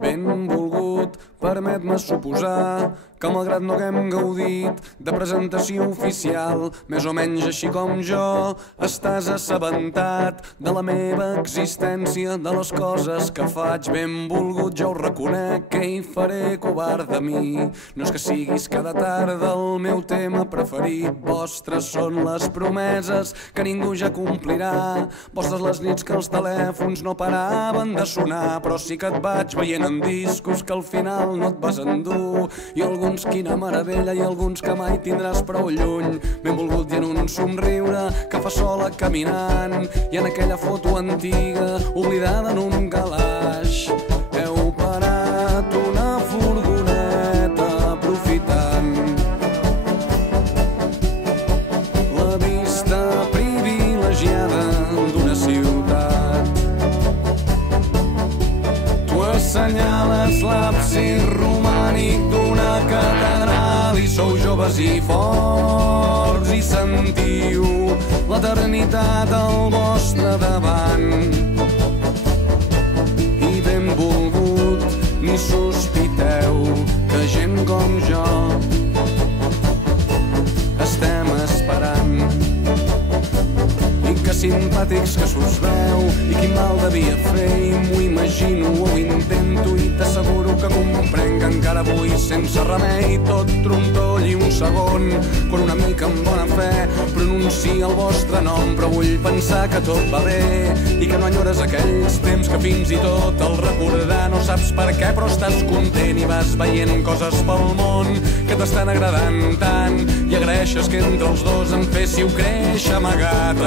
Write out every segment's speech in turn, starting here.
Benvolgut, permet-me suposar que malgrat no haguem gaudit de presentació oficial, més o menys així com jo, estàs assabentat de la meva existència, de les coses que faig. Benvolgut, ja ho reconec, que hi faré covard de mi. No és que siguis cada tarda el meu tema preferit, vostres són les promeses que ningú ja complirà, vostres les nits que els telèfons no paraven de sonar, però sí que et vaig veient en discos que al final no et vas endur, i alguns quina meravella i alguns que mai tindràs prou lluny. Benvolgut, i en un somriure que fa sola caminant, i en aquella foto antiga oblidada en un calaix heu parat una furgoneta aprofitant la vista privilegiada d'una ciutat. Tu assenyales l'absis romànic d'una catedral i sou joves i forts i sentiu l'eternitat al vostre davant. I benvolgut, ni sospiteu que gent com jo estem esperant. I que simpàtics que s'us veu, i quin mal devia fer, i m'ho imagino, ho intento, i t'asseguro que comprenc que encara avui sense remei tot trontolli un segon quan una mica amb bona fe pronuncia el vostre nom. Però vull pensar que tot va bé i que no enyores aquells temps que fins i tot al recordar no saps per què, però estàs content i vas veient coses pel món que t'estan agradant tant, i agraeixes que entre els dos em féssiu créixer amagat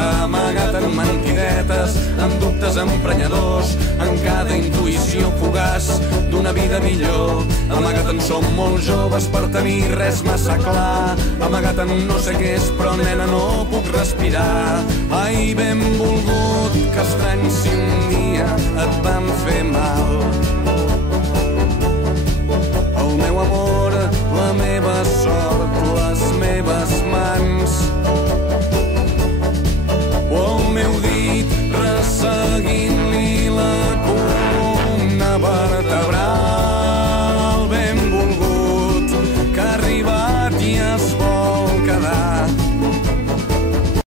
en mentidetes, en dubtes emprenyadors, en cada intuïció fugaç d'una vida millor. Amagat en som molt joves per tenir res massa clar, amagat en no sé què és, però nena no puc respirar. Ai, benvolgut, que estrany si un dia et vam fer mal.